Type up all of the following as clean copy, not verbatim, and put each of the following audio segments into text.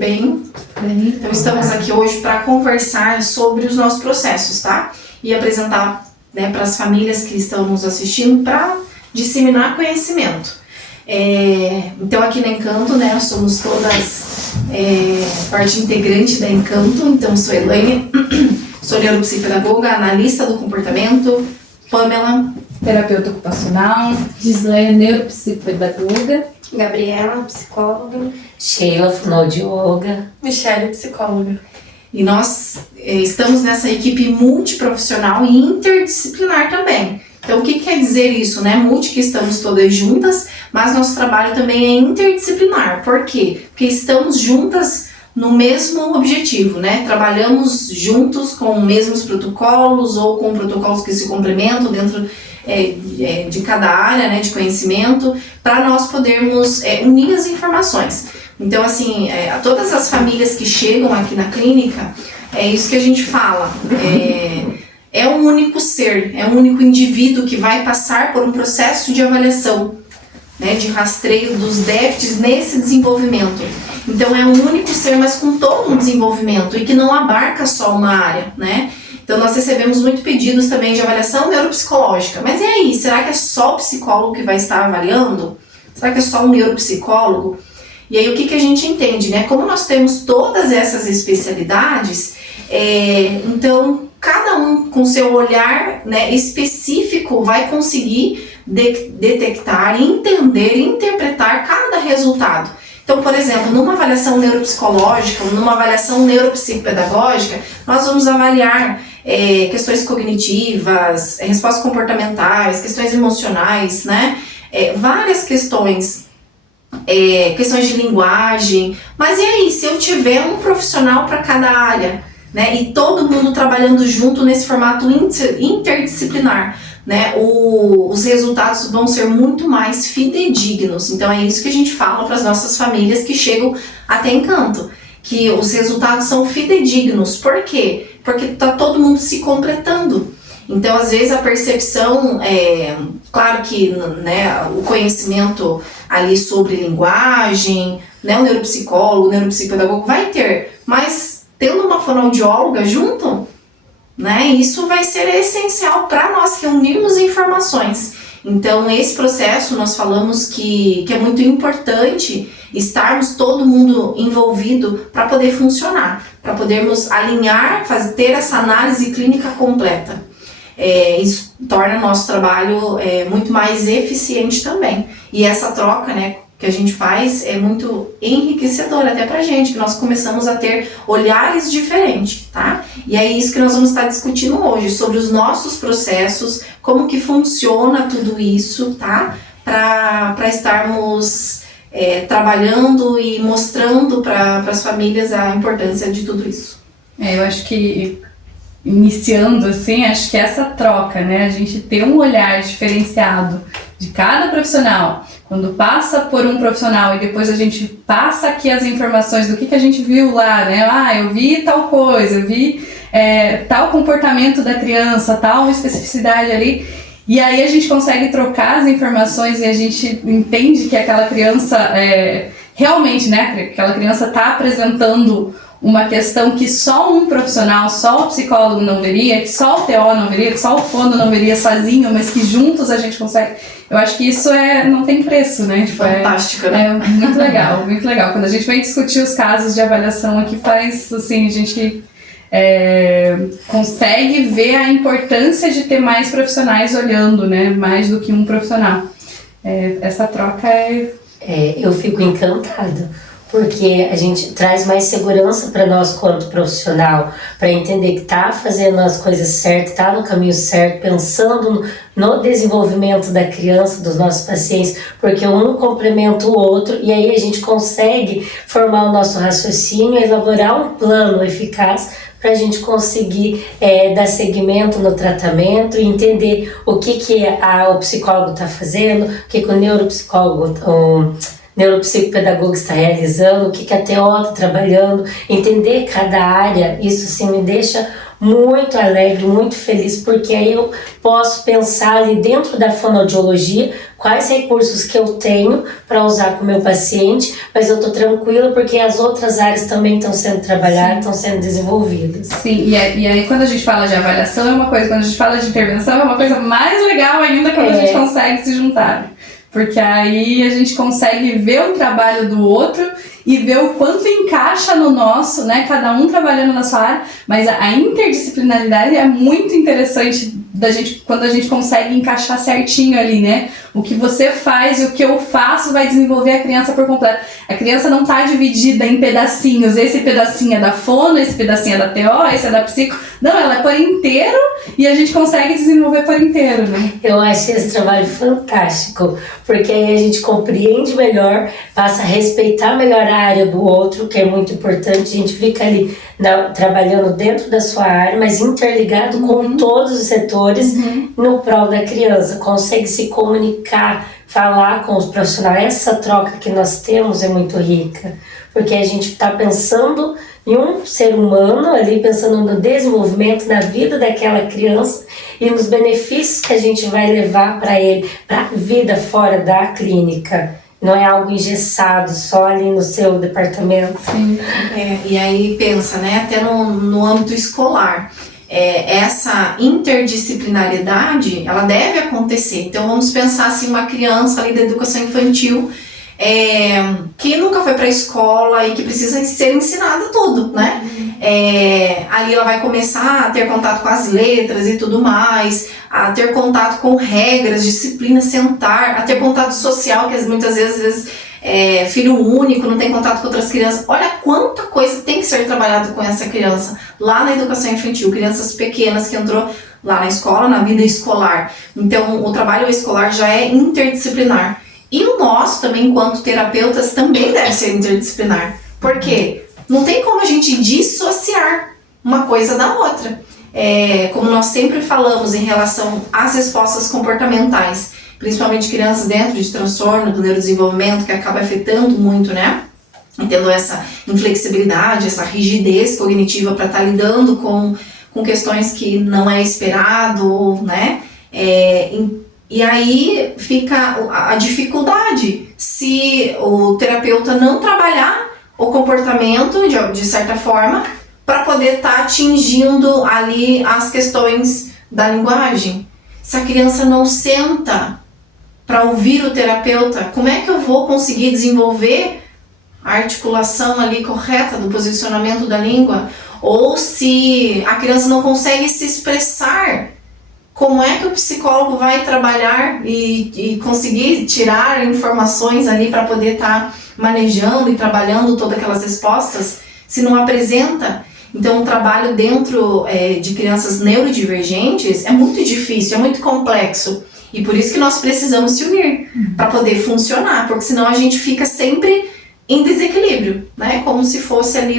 bem? Então estamos aqui hoje para conversar sobre os nossos processos, tá? E apresentar, né, para as famílias que estão nos assistindo para disseminar conhecimento. Então aqui na Encanto, né, somos todas parte integrante da Encanto. Então sou Elaine, sou neuropsicopedagoga, analista do comportamento. Pamela, terapeuta ocupacional. Gisleia, neuropsicopedagoga. Gabriela, psicóloga. Sheila, fonoaudióloga. Michele, psicóloga. E nós estamos nessa equipe multiprofissional e interdisciplinar também. Então, o que quer dizer isso, né? Multi, que estamos todas juntas, mas nosso trabalho também é interdisciplinar. Por quê? Porque estamos juntas no mesmo objetivo, né? Trabalhamos juntos com os mesmos protocolos ou com protocolos que se complementam dentro de cada área, né, de conhecimento, para nós podermos unir as informações. Então, assim, a todas as famílias que chegam aqui na clínica, é isso que a gente fala. É um único ser, é um único indivíduo que vai passar por um processo de avaliação, né, de rastreio dos déficits nesse desenvolvimento. Então é um único ser, mas com todo um desenvolvimento e que não abarca só uma área, né? Então nós recebemos muito pedidos também de avaliação neuropsicológica. Mas e aí, será que é só o psicólogo que vai estar avaliando? Será que é só um neuropsicólogo? E aí o que a gente entende, né? Como nós temos todas essas especialidades, então cada um com seu olhar, né, específico vai conseguir detectar, entender, interpretar cada resultado. Então, por exemplo, numa avaliação neuropsicológica, numa avaliação neuropsicopedagógica, nós vamos avaliar questões cognitivas, respostas comportamentais, questões emocionais, né? Várias questões, questões de linguagem. Mas e aí, se eu tiver um profissional para cada área, né, e todo mundo trabalhando junto nesse formato interdisciplinar, né, os resultados vão ser muito mais fidedignos. Então é isso que a gente fala para as nossas famílias que chegam até Encanto, que os resultados são fidedignos. Por quê? Porque está todo mundo se completando. Então, às vezes, a percepção, claro que, né, o conhecimento ali sobre linguagem, né, o neuropsicólogo, o neuropsicopedagogo vai ter, mas tendo uma fonoaudióloga junto, né, isso vai ser essencial para nós reunirmos informações. Então, esse processo nós falamos que é muito importante estarmos todo mundo envolvido para poder funcionar, para podermos alinhar, ter essa análise clínica completa. Isso torna o nosso trabalho muito mais eficiente também. E essa troca, né, que a gente faz é muito enriquecedora até pra gente, que nós começamos a ter olhares diferentes, tá? E é isso que nós vamos estar discutindo hoje, sobre os nossos processos, como que funciona tudo isso, tá? Para estarmos trabalhando e mostrando para as famílias a importância de tudo isso. Eu acho que, iniciando assim, acho que essa troca, né, a gente ter um olhar diferenciado de cada profissional, quando passa por um profissional e depois a gente passa aqui as informações do que a gente viu lá, né, eu vi tal coisa, eu vi tal comportamento da criança, tal especificidade ali, e aí a gente consegue trocar as informações e a gente entende que aquela criança, realmente, né, aquela criança está apresentando uma questão que só um profissional, só o psicólogo não veria, que só o TO não veria, que só o fono não veria sozinho, mas que juntos a gente consegue. Eu acho que isso não tem preço, né? Fantástico, né? É muito legal, muito legal. Quando a gente vem discutir os casos de avaliação aqui, faz assim, a gente consegue ver a importância de ter mais profissionais olhando, né? Mais do que um profissional. Essa troca eu fico encantada, porque a gente traz mais segurança para nós quanto profissional, para entender que tá fazendo as coisas certas, tá no caminho certo, pensando no desenvolvimento da criança, dos nossos pacientes, porque um complementa o outro e aí a gente consegue formar o nosso raciocínio, elaborar um plano eficaz para a gente conseguir dar seguimento no tratamento e entender o que o psicólogo está fazendo, o que o neuropsicólogo, neuropsicopedagoga está realizando, o que a TO está trabalhando, entender cada área, isso assim me deixa muito alegre, muito feliz, porque aí eu posso pensar ali dentro da fonoaudiologia quais recursos que eu tenho para usar com o meu paciente, mas eu estou tranquila porque as outras áreas também estão sendo trabalhadas, estão sendo desenvolvidas. Sim, e aí quando a gente fala de avaliação é uma coisa, quando a gente fala de intervenção é uma coisa mais legal ainda quando a gente consegue se juntar. Porque aí a gente consegue ver o trabalho do outro e ver o quanto encaixa no nosso, né? Cada um trabalhando na sua área, mas a interdisciplinaridade é muito interessante da gente, quando a gente consegue encaixar certinho ali, né? O que você faz e o que eu faço vai desenvolver a criança por completo. A criança não está dividida em pedacinhos, esse pedacinho é da fono, esse pedacinho é da TO, esse é da psico. Não, ela é por inteiro e a gente consegue desenvolver por inteiro, né? Eu acho esse trabalho fantástico, porque aí a gente compreende melhor, passa a respeitar melhor a área do outro, que é muito importante. A gente fica ali trabalhando dentro da sua área, mas interligado com todos os setores no prol da criança, consegue se comunicar, falar com os profissionais. Essa troca que nós temos é muito rica, porque a gente está pensando em um ser humano ali, pensando no desenvolvimento, na vida daquela criança e nos benefícios que a gente vai levar para ele, para a vida fora da clínica. Não é algo engessado só ali no seu departamento. E aí pensa, né, até no âmbito escolar. Essa interdisciplinaridade, ela deve acontecer. Então vamos pensar assim, uma criança ali da educação infantil que nunca foi para a escola e que precisa ser ensinada tudo, né? Ali ela vai começar a ter contato com as letras e tudo mais, a ter contato com regras, disciplina, sentar, a ter contato social, que muitas vezes filho único, não tem contato com outras crianças. Olha quanta coisa tem que ser trabalhada com essa criança lá na educação infantil, crianças pequenas que entrou lá na escola, na vida escolar. Então o trabalho escolar já é interdisciplinar. E o nosso também, enquanto terapeutas, também deve ser interdisciplinar. Por quê? Não tem como a gente dissociar uma coisa da outra. Como nós sempre falamos em relação às respostas comportamentais, principalmente crianças dentro de transtorno do neurodesenvolvimento, que acaba afetando muito, né? Tendo essa inflexibilidade, essa rigidez cognitiva para estar lidando com questões que não é esperado, né? E aí fica a dificuldade se o terapeuta não trabalhar o comportamento de certa forma para poder estar atingindo ali as questões da linguagem. Se a criança não senta para ouvir o terapeuta, como é que eu vou conseguir desenvolver a articulação ali correta do posicionamento da língua? Ou se a criança não consegue se expressar, como é que o psicólogo vai trabalhar e conseguir tirar informações ali para poder estar manejando e trabalhando todas aquelas respostas, se não apresenta? Então o trabalho dentro de crianças neurodivergentes é muito difícil, é muito complexo. E por isso que nós precisamos se unir para poder funcionar, porque senão a gente fica sempre em desequilíbrio, né? Como se fosse ali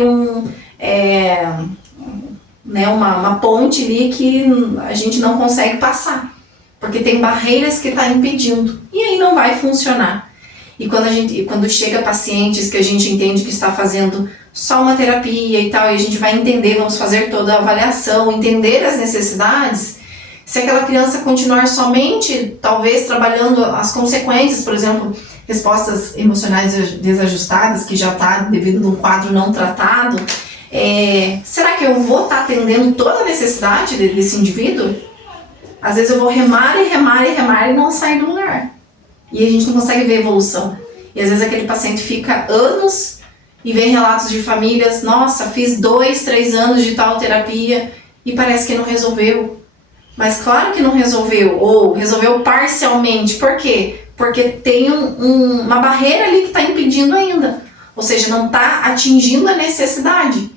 uma ponte ali que a gente não consegue passar, porque tem barreiras que estão impedindo, e aí não vai funcionar. E quando chega pacientes que a gente entende que está fazendo só uma terapia e tal, e a gente vai entender, vamos fazer toda a avaliação, entender as necessidades, se aquela criança continuar somente, talvez, trabalhando as consequências, por exemplo, respostas emocionais desajustadas, que já está devido a um quadro não tratado, será que eu vou estar atendendo toda a necessidade desse indivíduo? Às vezes eu vou remar e não sair do lugar. E a gente não consegue ver evolução. E às vezes aquele paciente fica anos e vem relatos de famílias, nossa, fiz 2, 3 anos de tal terapia e parece que não resolveu. Mas claro que não resolveu, ou resolveu parcialmente. Por quê? Porque tem uma barreira ali que está impedindo ainda. Ou seja, não está atingindo a necessidade.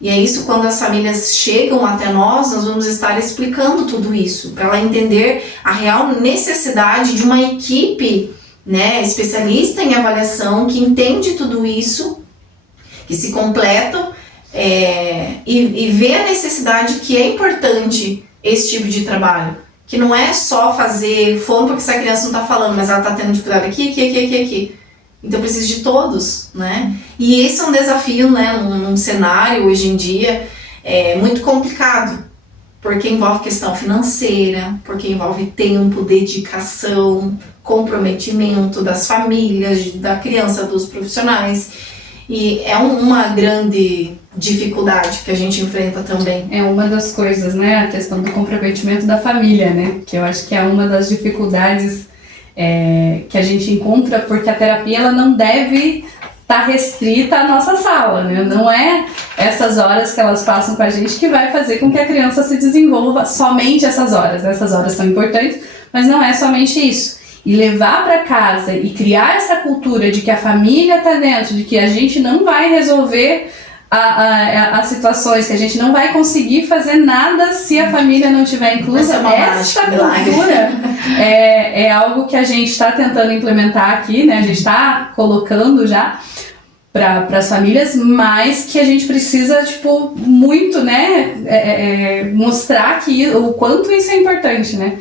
E é isso, quando as famílias chegam até nós vamos estar explicando tudo isso, para ela entender a real necessidade de uma equipe, né, especialista em avaliação, que entende tudo isso, que se completam e vê a necessidade que é importante esse tipo de trabalho. Que não é só fazer fono porque essa criança não está falando, mas ela está tendo dificuldade aqui. Então precisa de todos, né? E esse é um desafio, né, num cenário hoje em dia muito complicado, porque envolve questão financeira, porque envolve tempo, dedicação, comprometimento das famílias, da criança, dos profissionais. E é uma grande dificuldade que a gente enfrenta também. É uma das coisas, né, a questão do comprometimento da família, né, que eu acho que é uma das dificuldades que a gente encontra, porque a terapia ela não deve estar restrita à nossa sala, né, não é essas horas que elas passam com a gente que vai fazer com que a criança se desenvolva somente essas horas são importantes, mas não é somente isso. E levar para casa e criar essa cultura de que a família está dentro, de que a gente não vai resolver as situações, que a gente não vai conseguir fazer nada se a família não estiver inclusa. Essa cultura é algo que a gente está tentando implementar aqui, né? A gente está colocando já para as famílias, mas que a gente precisa, tipo, muito, né? Mostrar que, o quanto isso é importante, né?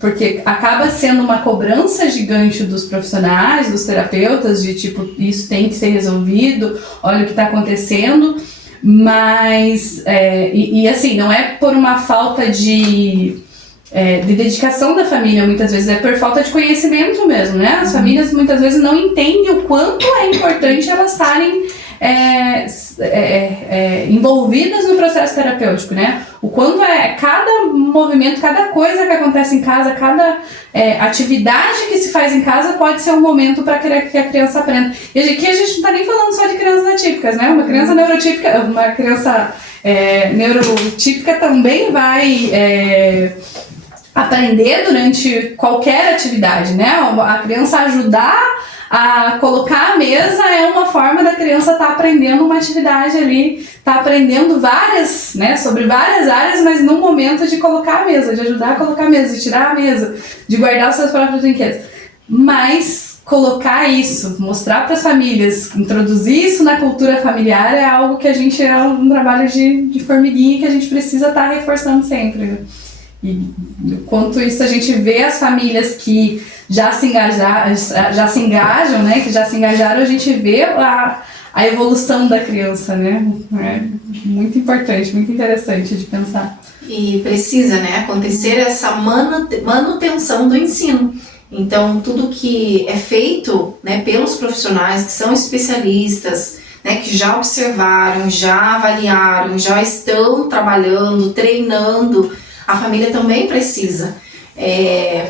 Porque acaba sendo uma cobrança gigante dos profissionais, dos terapeutas, de tipo, isso tem que ser resolvido, olha o que está acontecendo, mas, assim, não é por uma falta de dedicação da família, muitas vezes, é por falta de conhecimento mesmo, né? As famílias muitas vezes não entendem o quanto é importante elas estarem envolvidas no processo terapêutico, né? O quanto cada movimento, cada coisa que acontece em casa, cada atividade que se faz em casa pode ser um momento para que a criança aprenda. E aqui a gente não está nem falando só de crianças atípicas, né? Uma criança neurotípica, uma criança neurotípica também vai aprender durante qualquer atividade, né? A criança ajudar a colocar a mesa é uma forma da criança estar aprendendo uma atividade ali, tá aprendendo várias, né, sobre várias áreas, mas no momento de colocar a mesa, de ajudar a colocar a mesa, de tirar a mesa, de guardar os seus próprios brinquedos. Mas colocar isso, mostrar para as famílias, introduzir isso na cultura familiar é algo que a gente um trabalho de formiguinha que a gente precisa estar reforçando sempre, né? E quanto isso a gente vê as famílias que já se engajam, né? Que já se engajaram, a gente vê a evolução da criança, né? É muito importante, muito interessante de pensar. E precisa, né, acontecer essa manutenção do ensino. Então, tudo que é feito, né, pelos profissionais que são especialistas, né, que já observaram, já avaliaram, já estão trabalhando, treinando, a família também precisa.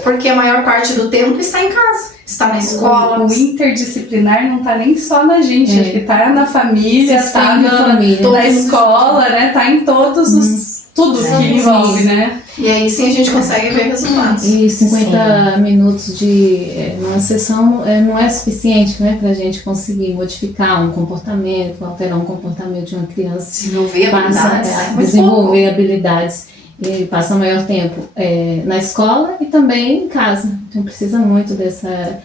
Porque a maior parte do tempo está em casa, está na escola. O interdisciplinar não está nem só na gente, acho que está na família, está na escola, né? Está em todos os... tudo que envolve, né? E aí sim a gente consegue ver resultados. E 50 minutos de uma sessão não é suficiente, né, para a gente conseguir modificar um comportamento, alterar um comportamento de uma criança. Desenvolver habilidades. E passa o maior tempo na escola e também em casa. Então precisa muito dessa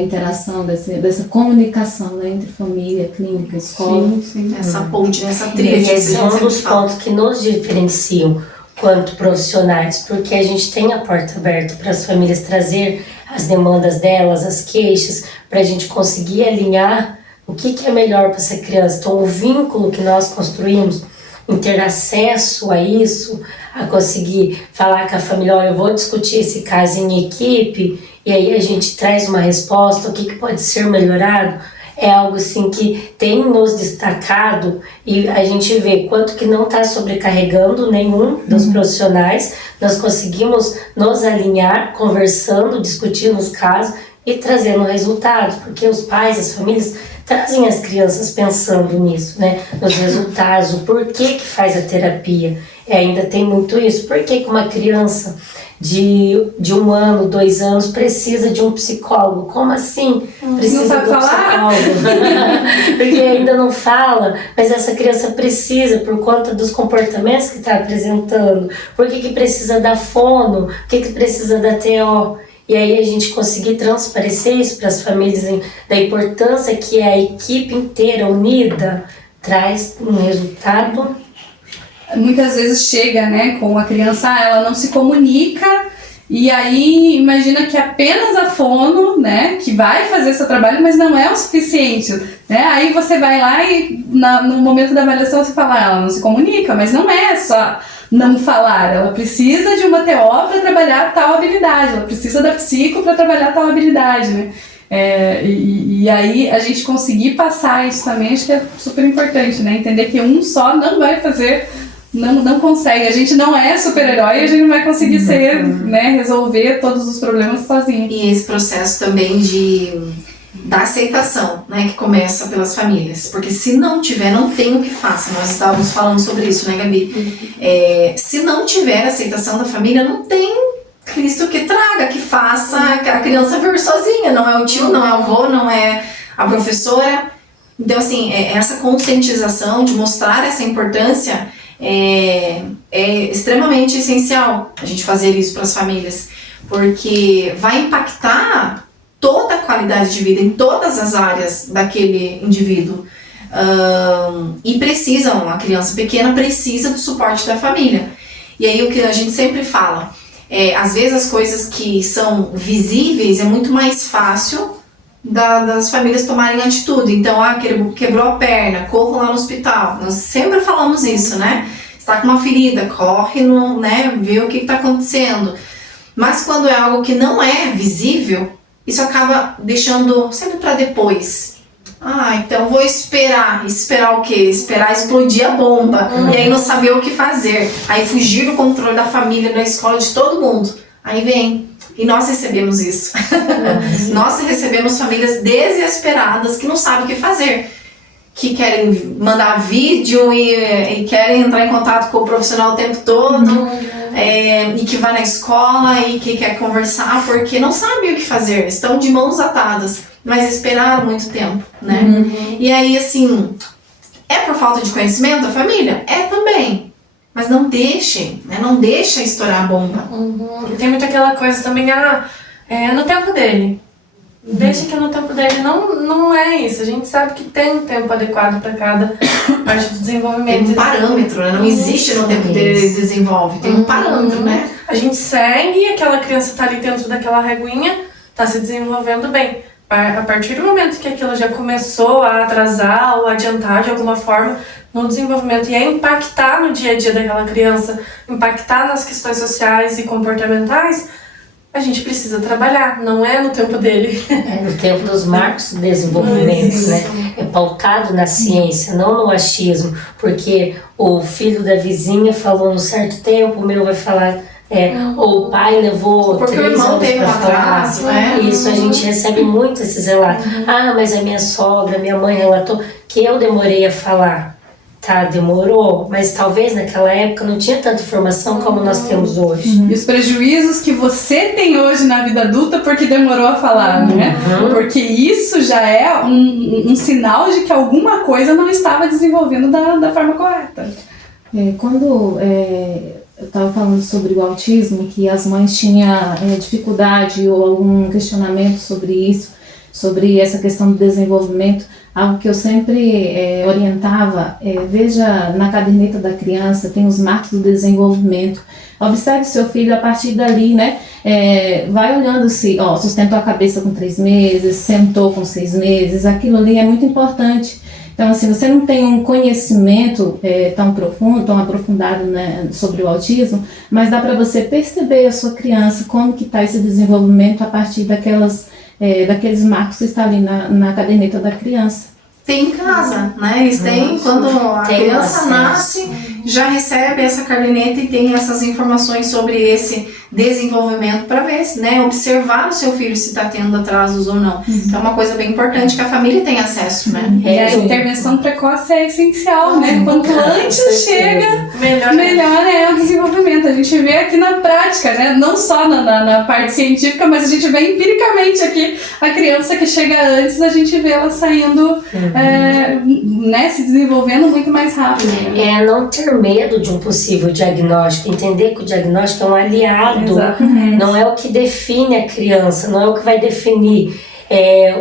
interação, dessa comunicação, né, entre família, clínica, escola. Sim. Essa ponte, essa trilha. Esse é um dos pontos que nos diferenciam quanto profissionais, porque a gente tem a porta aberta para as famílias trazer as demandas delas, as queixas, para a gente conseguir alinhar o que é melhor para essa criança. Então o vínculo que nós construímos em ter acesso a isso, a conseguir falar com a família, olha, eu vou discutir esse caso em equipe, e aí a gente traz uma resposta, o que pode ser melhorado, é algo assim que tem nos destacado, e a gente vê quanto que não está sobrecarregando nenhum dos profissionais, nós conseguimos nos alinhar, conversando, discutindo os casos e trazendo resultados, porque os pais, as famílias trazem as crianças pensando nisso, né? Nos resultados, o porquê que faz a terapia. E ainda tem muito isso. Por que uma criança de 1 ano, 2 anos precisa de um psicólogo? Como assim? Precisa de um psicólogo. Porque ainda não fala, mas essa criança precisa por conta dos comportamentos que está apresentando. Por que precisa da fono? Por que precisa da TO? E aí a gente conseguir transparecer isso para as famílias da importância que a equipe inteira unida traz um resultado. Muitas vezes chega, né, com a criança, ela não se comunica, E aí, imagina que apenas a fono, né, que vai fazer seu trabalho, mas não é o suficiente, né? Aí você vai lá e no momento da avaliação você fala, ela não se comunica, mas não é só não falar, ela precisa de uma TO para trabalhar tal habilidade, ela precisa da psico para trabalhar tal habilidade, né? E aí a gente conseguir passar isso também, acho que é super importante, né? Entender que um só não vai fazer, não consegue, a gente não é super-herói, a gente não vai conseguir ser, né, resolver todos os problemas sozinho. E esse processo também da aceitação, né, que começa pelas famílias, porque se não tiver, não tem o que faça, nós estávamos falando sobre isso, né, Gabi? Se não tiver aceitação da família, não tem Cristo que traga, que faça a criança vir sozinha, não é o tio, não é o avô, não é a professora. Então, assim, essa conscientização de mostrar essa importância é extremamente essencial a gente fazer isso para as famílias, porque vai impactar toda a qualidade de vida em todas as áreas daquele indivíduo. E a criança pequena precisa do suporte da família. E aí o que a gente sempre fala, às vezes as coisas que são visíveis é muito mais fácil das famílias tomarem atitude. Então, quebrou a perna, corro lá no hospital. Nós sempre falamos isso, né? Está com uma ferida, corre, né? Vê o que está acontecendo. Mas quando é algo que não é visível, isso acaba deixando sempre para depois. Então vou esperar. Esperar o quê? Esperar explodir a bomba. E aí não saber o que fazer. Aí fugir do controle da família, da escola, de todo mundo. Aí vem. E nós recebemos isso. Nós recebemos famílias desesperadas que não sabem o que fazer. Que querem mandar vídeo e querem entrar em contato com o profissional o tempo todo. E que vai na escola e que quer conversar porque não sabem o que fazer. Estão de mãos atadas. Mas esperaram muito tempo, né? E aí, assim, é por falta de conhecimento da família? É também. Mas não deixe, né? Não deixa estourar a bomba. Tem muito aquela coisa também, no tempo dele. Deixa que no tempo dele não é isso. A gente sabe que tem um tempo adequado para cada parte do desenvolvimento. Tem um parâmetro, né? Não existe no tempo dele ele desenvolve. Tem um parâmetro, né? A gente segue, aquela criança tá ali dentro daquela reguinha, tá se desenvolvendo bem. A partir do momento que aquilo já começou a atrasar ou adiantar de alguma forma no desenvolvimento e impactar no dia a dia daquela criança, impactar nas questões sociais e comportamentais, a gente precisa trabalhar, não é no tempo dele. No tempo dos marcos do desenvolvimento, né? É pautado na ciência, não no achismo, porque o filho da vizinha falou num certo tempo, o meu vai falar... ou o pai levou porque 3 o irmão anos teve pra um falar. atraso, Isso, a gente recebe muito esses relatos. Mas a minha sogra, minha mãe relatou que eu demorei a falar. Tá, demorou, mas talvez naquela época não tinha tanta informação como nós temos hoje. E os prejuízos que você tem hoje na vida adulta porque demorou a falar, né? Porque isso já é um sinal de que alguma coisa não estava desenvolvendo da forma correta. Quando eu estava falando sobre o autismo, que as mães tinham dificuldade ou algum questionamento sobre isso, sobre essa questão do desenvolvimento, algo que eu sempre orientava, veja na caderneta da criança, tem os marcos do desenvolvimento, observe seu filho a partir dali, né? Vai olhando se sustentou a cabeça com 3 meses, sentou com 6 meses, aquilo ali é muito importante. Então, assim, você não tem um conhecimento tão profundo, tão aprofundado, né, sobre o autismo, mas dá para você perceber a sua criança, como que está esse desenvolvimento a partir daqueles marcos que estão ali na caderneta da criança. Tem em casa, né? Eles têm, quando a criança nasce, já recebe essa caderneta e tem essas informações sobre esse desenvolvimento para ver, né? Observar o seu filho se está tendo atrasos ou não. Então é uma coisa bem importante que a família tenha acesso, né? E a intervenção precoce é essencial, né? Quanto antes chega, melhor é o desenvolvimento. A gente vê aqui na prática, né? Não só na parte científica, mas a gente vê empiricamente aqui a criança que chega antes, a gente vê ela saindo, né? Se desenvolvendo muito mais rápido. Não ter medo de um possível diagnóstico, entender que o diagnóstico é um aliado. Exatamente. Não é o que define a criança, não é o que vai definir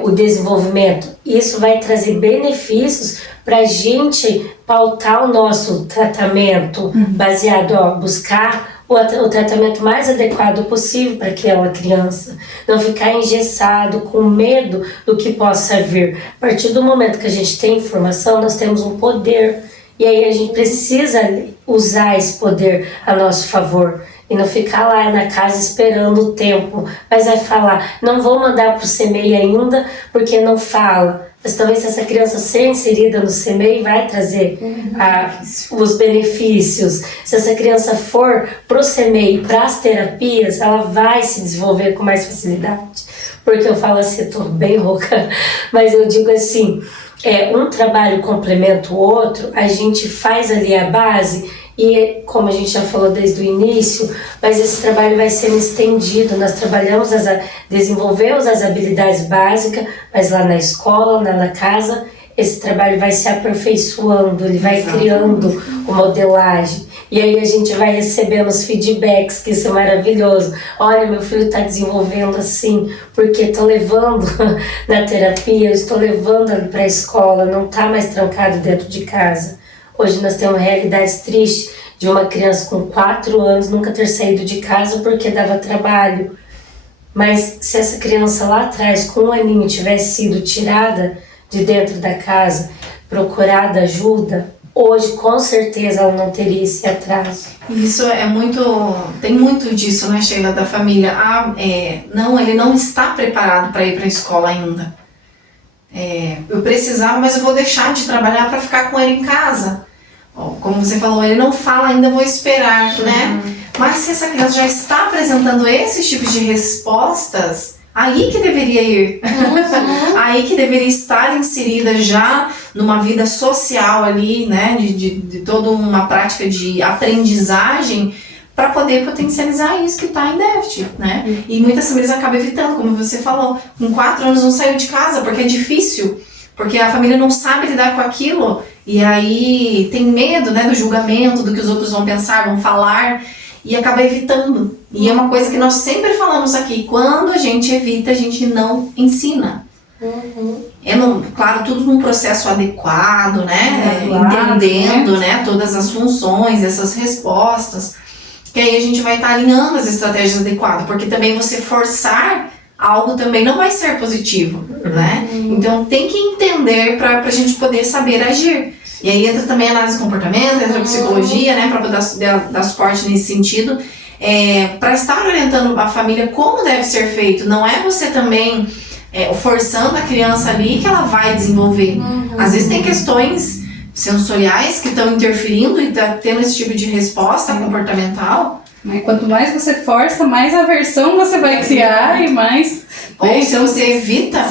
o desenvolvimento. Isso vai trazer benefícios para a gente pautar o nosso tratamento baseado, buscar o tratamento mais adequado possível para aquela criança. Não ficar engessado, com medo do que possa vir. A partir do momento que a gente tem informação, nós temos um poder. E aí a gente precisa usar esse poder a nosso favor. E não ficar lá na casa esperando o tempo. Mas vai falar, não vou mandar para o CMEI ainda, porque não fala. Mas talvez essa criança ser inserida no CMEI vai trazer os benefícios. Se essa criança for para o CMEI, para as terapias, ela vai se desenvolver com mais facilidade. Porque eu falo assim, eu estou bem rouca, mas eu digo assim, um trabalho complementa o outro, a gente faz ali a base. E como a gente já falou desde o início, mas esse trabalho vai sendo estendido. Nós desenvolvemos as habilidades básicas, mas lá na escola, lá na casa, esse trabalho vai se aperfeiçoando, ele vai criando uma modelagem. E aí a gente vai recebendo os feedbacks, que isso é maravilhoso. Olha, meu filho está desenvolvendo assim, porque estou levando na terapia, estou levando ele para a escola, não está mais trancado dentro de casa. Hoje nós temos realidades tristes de uma criança com 4 anos nunca ter saído de casa porque dava trabalho. Mas se essa criança lá atrás, com 1 aninho, tivesse sido tirada de dentro da casa, procurada ajuda, hoje com certeza ela não teria esse atraso. Isso tem muito disso, né, Sheila, da família. Não, ele não está preparado para ir para a escola ainda. Eu precisava, mas eu vou deixar de trabalhar para ficar com ele em casa. Como você falou, ele não fala ainda, vou esperar, né? Mas se essa criança já está apresentando esses tipos de respostas, aí que deveria ir. Aí que deveria estar inserida já numa vida social ali, né? De toda uma prática de aprendizagem para poder potencializar isso que está em déficit, né? E muitas famílias acabam evitando, como você falou. Com 4 anos não saiu de casa porque é difícil, porque a família não sabe lidar com aquilo. E aí tem medo, né, do julgamento, do que os outros vão pensar, vão falar, e acaba evitando. E é uma coisa que nós sempre falamos aqui, quando a gente evita, a gente não ensina. Claro, tudo num processo adequado, né, entendendo, né, todas as funções, essas respostas, que aí a gente vai estar alinhando as estratégias adequadas, porque também você forçar algo também não vai ser positivo, né? Então tem que entender para a gente poder saber agir. E aí entra também a análise de comportamento, entra a psicologia, né? Para poder dar suporte nesse sentido. Para estar orientando a família como deve ser feito. Não é você também forçando a criança ali que ela vai desenvolver. Às vezes tem questões sensoriais que estão interferindo e tá tendo esse tipo de resposta comportamental. Quanto mais você força, mais aversão você vai criar e mais... Ou se você evita...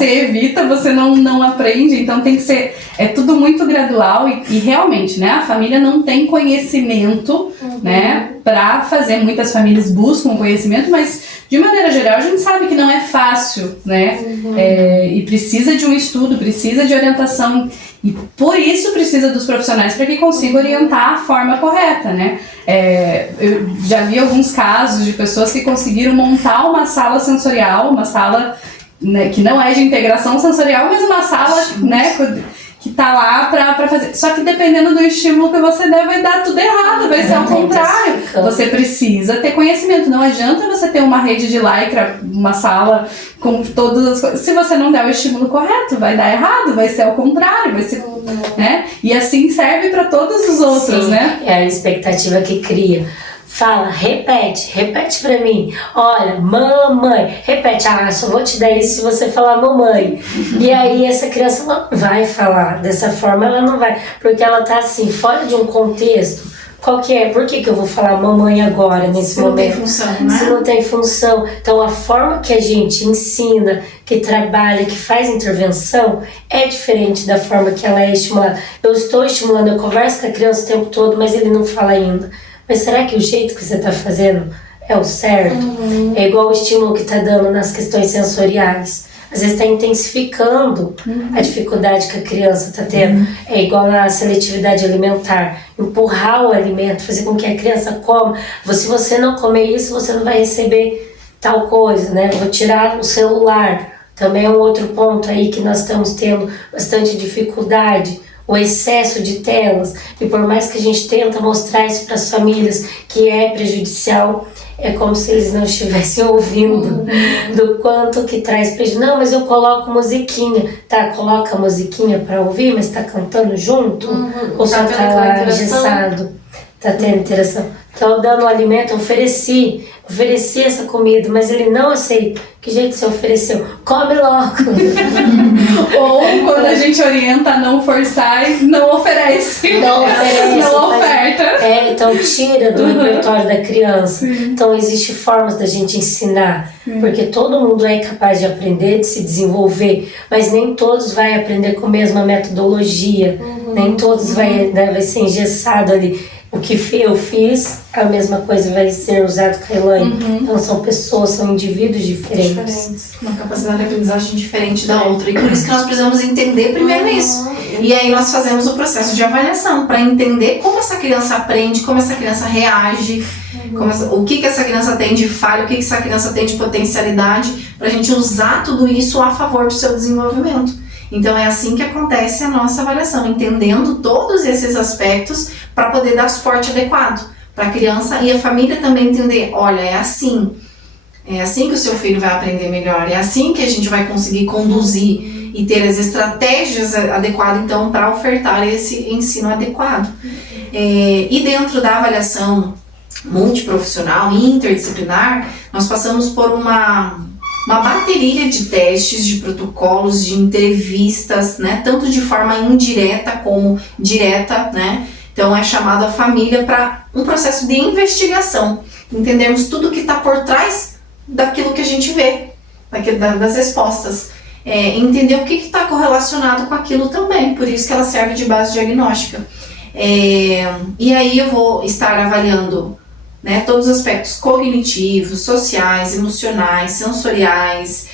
Você não aprende. Então tem que ser... É tudo muito gradual e realmente, né? A família não tem conhecimento, né? Para fazer. Muitas famílias buscam conhecimento, mas de maneira geral a gente sabe que não é fácil, né? E precisa de um estudo, precisa de orientação. E por isso precisa dos profissionais para que consigam orientar a forma correta, né? Eu já vi alguns casos de pessoas que conseguiram montar uma sala sensorial, uma sala, né, que não é de integração sensorial, mas uma sala, né, que tá lá pra fazer. Só que dependendo do estímulo que você der, vai dar tudo errado, vai ser ao contrário. Você precisa ter conhecimento. Não adianta você ter uma rede de lycra, uma sala com todas as coisas. Se você não der o estímulo correto, vai dar errado, vai ser ao contrário, vai ser, né? E assim serve para todos os outros, sim, né? É a expectativa que cria. Fala, repete pra mim. Olha, mamãe, repete. Só vou te dar isso se você falar mamãe. E aí essa criança não vai falar dessa forma, ela não vai, porque ela tá assim, fora de um contexto. Qual que é? Por que eu vou falar mamãe agora, nesse momento? Se não tem função, né? Se não tem função. Então a forma que a gente ensina, que trabalha, que faz intervenção, é diferente da forma que ela é estimulada. Eu estou estimulando, eu converso com a criança o tempo todo, mas ele não fala ainda. Mas será que o jeito que você está fazendo é o certo? É igual o estímulo que está dando nas questões sensoriais. Às vezes está intensificando a dificuldade que a criança está tendo. É igual na seletividade alimentar. Empurrar o alimento, fazer com que a criança coma. Se você não comer isso, você não vai receber tal coisa, né? Vou tirar o celular. Também é um outro ponto aí que nós estamos tendo bastante dificuldade. o excesso de telas, e por mais que a gente tenta mostrar isso para as famílias que é prejudicial, é como se eles não estivessem ouvindo do quanto que traz prejuízo. Não, mas eu coloco musiquinha. Tá, coloca a musiquinha para ouvir, mas tá cantando junto? Ou só tá lá engessado? Tá tendo interação? Então, dando o alimento, ofereci essa comida, mas ele não aceita. Que jeito você ofereceu? Come logo! Ou quando a gente orienta a não forçar, não oferece. Não oferece. Não oferta. Então tira do repertório da criança. Então existe formas da gente ensinar, porque todo mundo é capaz de aprender, de se desenvolver, mas nem todos vai aprender com a mesma metodologia, nem todos vai ser engessado ali. O que eu fiz, a mesma coisa vai ser usado com a Elaine. Então são pessoas, são indivíduos diferentes. Uma capacidade de aprendizagem diferente da outra. E por isso que nós precisamos entender primeiro isso. E aí nós fazemos o processo de avaliação para entender como essa criança aprende, como essa criança reage, o que essa criança tem de falha, o que essa criança tem de potencialidade, para a gente usar tudo isso a favor do seu desenvolvimento. Então é assim que acontece a nossa avaliação, entendendo todos esses aspectos para poder dar suporte adequado para a criança e a família também entender, olha, é assim que o seu filho vai aprender melhor, é assim que a gente vai conseguir conduzir e ter as estratégias adequadas então para ofertar esse ensino adequado. E dentro da avaliação multiprofissional e interdisciplinar, nós passamos por uma bateria de testes, de protocolos, de entrevistas, né, tanto de forma indireta como direta, né? Então é chamado a família para um processo de investigação, entendermos tudo que está por trás daquilo que a gente vê, das respostas, entender o que está correlacionado com aquilo também, por isso que ela serve de base diagnóstica. E aí eu vou estar avaliando, né, todos os aspectos cognitivos, sociais, emocionais, sensoriais,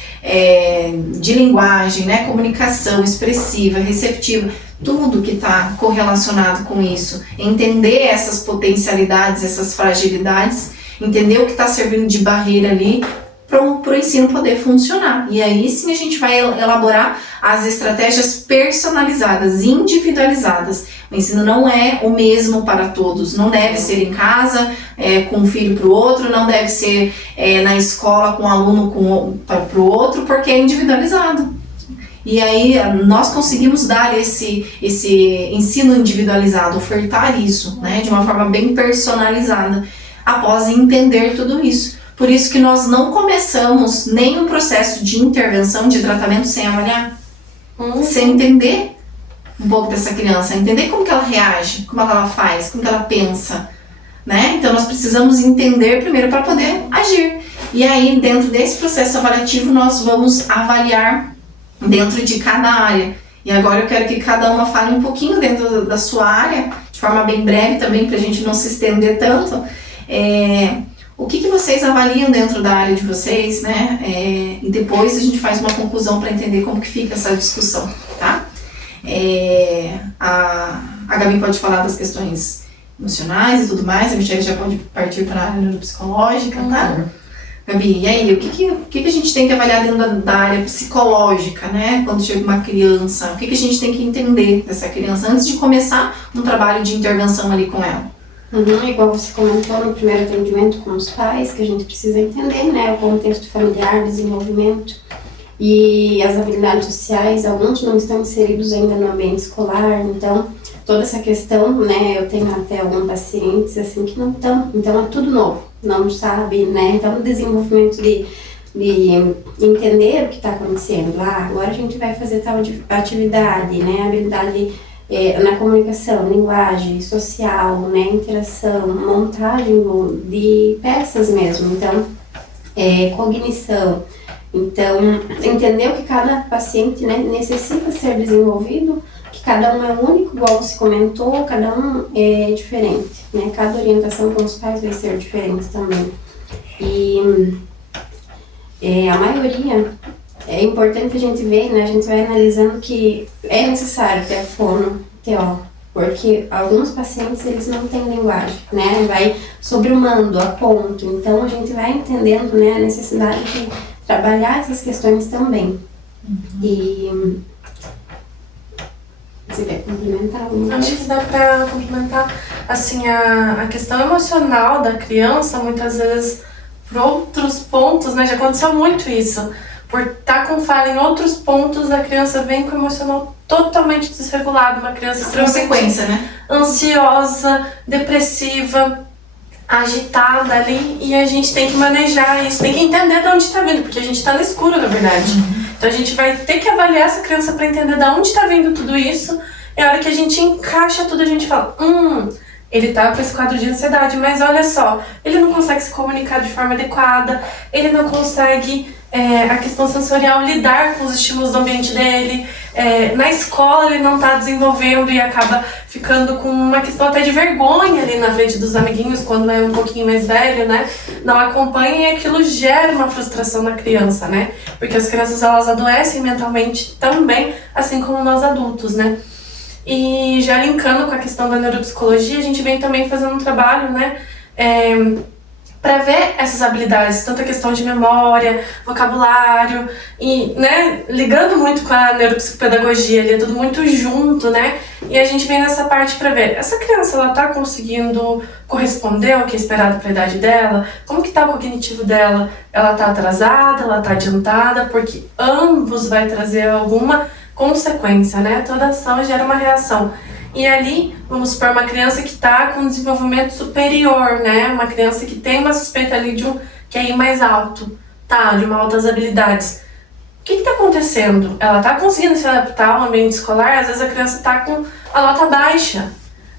de linguagem, né, comunicação expressiva, receptiva, tudo que está correlacionado com isso. Entender essas potencialidades, essas fragilidades, entender o que está servindo de barreira ali para o ensino poder funcionar. E aí sim a gente vai elaborar as estratégias personalizadas, individualizadas. O ensino não é o mesmo para todos, não deve ser em casa, com um filho para o outro, não deve ser na escola com um aluno para o outro, porque é individualizado. E aí nós conseguimos dar esse ensino individualizado, ofertar isso, né, de uma forma bem personalizada, após entender tudo isso. Por isso que nós não começamos nenhum processo de intervenção, de tratamento sem avaliar, sem entender um pouco dessa criança, entender como que ela reage, como ela faz, como que ela pensa, né? Então nós precisamos entender primeiro para poder agir. E aí dentro desse processo avaliativo nós vamos avaliar dentro de cada área. E agora eu quero que cada uma fale um pouquinho dentro da sua área, de forma bem breve também, para a gente não se estender tanto. O que vocês avaliam dentro da área de vocês, né? E depois a gente faz uma conclusão para entender como que fica essa discussão, tá? A Gabi pode falar das questões emocionais e tudo mais, a Michelle já pode partir para a área neuropsicológica, tá? Gabi, e aí, o que a gente tem que avaliar dentro da área psicológica, né? Quando chega uma criança, o que a gente tem que entender dessa criança antes de começar um trabalho de intervenção ali com ela? Igual você comentou no primeiro atendimento com os pais, que a gente precisa entender, né, o contexto familiar, desenvolvimento e as habilidades sociais. Alguns não estão inseridos ainda no ambiente escolar, então toda essa questão, né, eu tenho até alguns pacientes assim que não estão, então é tudo novo, não sabe, né, então o desenvolvimento de entender o que está acontecendo. Agora a gente vai fazer tal atividade, né, habilidade na comunicação, linguagem, social, né, interação, montagem de peças mesmo, então, cognição. Então, entender o que cada paciente, né, necessita ser desenvolvido, que cada um é único, igual você comentou, cada um é diferente, né, cada orientação com os pais vai ser diferente também. E a maioria... É importante a gente ver, né, a gente vai analisando que é necessário ter a fono TO, porque alguns pacientes eles não têm linguagem, né, vai sobre o mando, a ponto, então a gente vai entendendo, né, a necessidade de trabalhar essas questões também. E Você quer complementar alguma Acho coisa? que dá pra complementar, assim, a questão emocional da criança, muitas vezes, por outros pontos, né? Já aconteceu muito isso. Por estar com falha em outros pontos, a criança vem com o emocional totalmente desregulado. Uma criança extremamente Consequência, né? ansiosa, depressiva, agitada ali, e a gente tem que manejar isso, tem que entender de onde está vindo, porque a gente está no escuro, na verdade. Então a gente vai ter que avaliar essa criança para entender de onde está vindo tudo isso, e a hora que a gente encaixa tudo, a gente fala, ele tá com esse quadro de ansiedade, mas olha só, ele não consegue se comunicar de forma adequada, ele não consegue, a questão sensorial, lidar com os estímulos do ambiente dele, na escola ele não tá desenvolvendo e acaba ficando com uma questão até de vergonha ali na frente dos amiguinhos quando é um pouquinho mais velho, né? Não acompanha e aquilo gera uma frustração na criança, né? Porque as crianças, elas adoecem mentalmente também, assim como nós adultos, né? E já linkando com a questão da neuropsicologia, a gente vem também fazendo um trabalho, né, para ver essas habilidades, tanto a questão de memória, vocabulário, e, né, ligando muito com a neuropsicopedagogia, ali é tudo muito junto, né, e a gente vem nessa parte para ver, essa criança, ela tá conseguindo corresponder ao que é esperado para a idade dela, como que tá o cognitivo dela, ela tá atrasada, ela tá adiantada, porque ambos vai trazer alguma consequência, né? Toda ação gera uma reação. E ali, vamos supor, uma criança que está com desenvolvimento superior, né? Uma criança que tem uma suspeita ali de um QI mais alto, tá? De uma altas habilidades. O que está acontecendo? Ela está conseguindo se adaptar ao ambiente escolar? Às vezes a criança está com a nota baixa,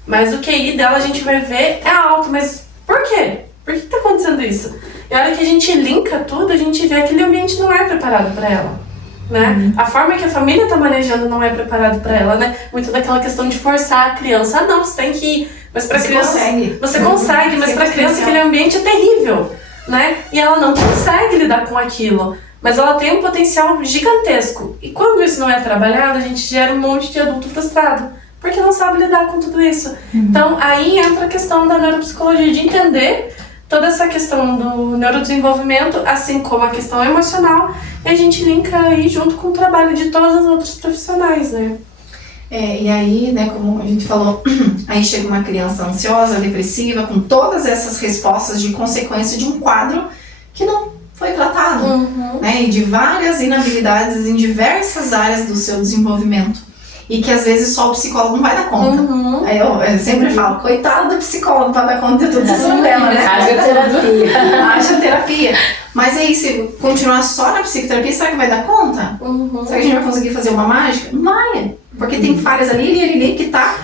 mas o QI dela a gente vai ver é alto. Mas por quê? Por que está acontecendo isso? E a hora que a gente linka tudo, a gente vê que aquele ambiente não é preparado para ela. Né? A forma que a família está manejando não é preparado para ela, né? Muito daquela questão de forçar a criança. Ah, não, você tem que ir. Mas para criança você consegue, mas para criança aquele ambiente é terrível, né? E ela não consegue lidar com aquilo. Mas ela tem um potencial gigantesco. E quando isso não é trabalhado, a gente gera um monte de adulto frustrado, porque não sabe lidar com tudo isso. Então, aí entra a questão da neuropsicologia, de entender toda essa questão do neurodesenvolvimento, assim como a questão emocional, e a gente linka aí junto com o trabalho de todos os outros profissionais, né? E aí, né, como a gente falou, aí chega uma criança ansiosa, depressiva, com todas essas respostas de consequência de um quadro que não foi tratado, né, e de várias inabilidades em diversas áreas do seu desenvolvimento. E que às vezes só o psicólogo não vai dar conta. Aí eu sempre falo, coitado do psicólogo para dar conta de todos esses problemas, né? Haja terapia. Haja terapia. Mas aí, se continuar só na psicoterapia, será que vai dar conta? Será que a gente vai conseguir fazer uma mágica? Não vai. Porque tem falhas ali que tá